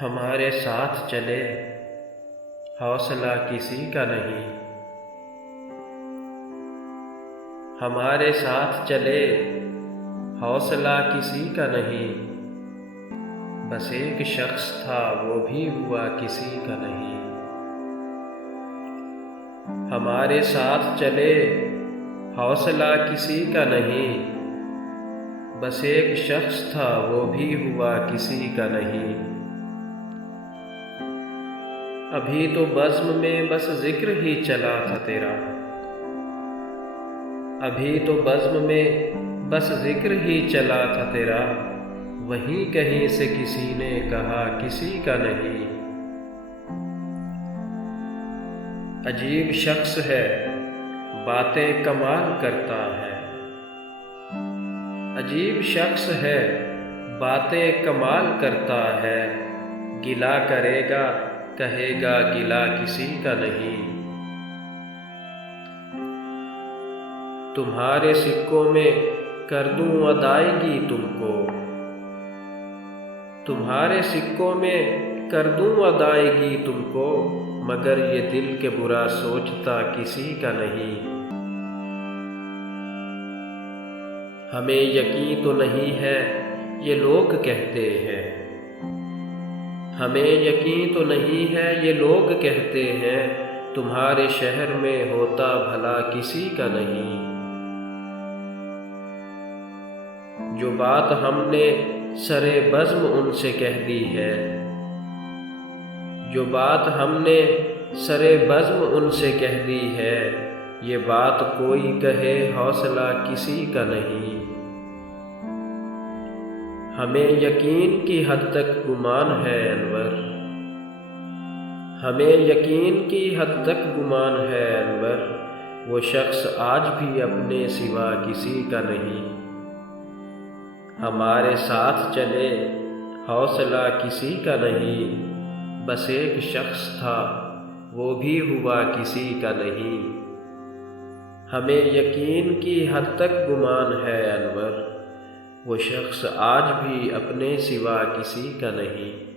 ہمارے ساتھ چلے حوصلہ کسی کا نہیں، ہمارے ساتھ چلے حوصلہ کسی کا نہیں، بس ایک شخص تھا وہ بھی ہوا کسی کا نہیں۔ ہمارے ساتھ چلے حوصلہ کسی کا نہیں، بس ایک شخص تھا وہ بھی ہوا کسی کا نہیں۔ ابھی تو بزم میں بس ذکر ہی چلا تھا تیرا، ابھی تو بزم میں بس ذکر ہی چلا تھا تیرا، وہیں کہیں سے کسی نے کہا کسی کا نہیں۔ عجیب شخص ہے باتیں کمال کرتا ہے، عجیب شخص ہے باتیں کمال کرتا ہے، گلہ کرے گا کہے گا گلہ کسی کا نہیں۔ تمہارے سکوں میں کر دوں ادائیگی تم کو، تمہارے سکوں میں کر دوں ادائیگی تم کو، مگر یہ دل کے برا سوچتا کسی کا نہیں۔ ہمیں یقین تو نہیں ہے یہ لوگ کہتے ہیں، ہمیں یقین تو نہیں ہے یہ لوگ کہتے ہیں، تمہارے شہر میں ہوتا بھلا کسی کا نہیں۔ جو بات ہم نے سرے بزم ان سے کہہ دی ہے، جو بات ہم نے سرے بزم ان سے کہہ دی ہے، یہ بات کوئی کہے حوصلہ کسی کا نہیں۔ ہمیں یقین کی حد تک گمان ہے انور، ہمیں یقین کی حد تک گمان ہے انور، وہ شخص آج بھی اپنے سوا کسی کا نہیں۔ ہمارے ساتھ چلے حوصلہ کسی کا نہیں، بس ایک شخص تھا وہ بھی ہوا کسی کا نہیں۔ ہمیں یقین کی حد تک گمان ہے انور، وہ شخص آج بھی اپنے سوا کسی کا نہیں۔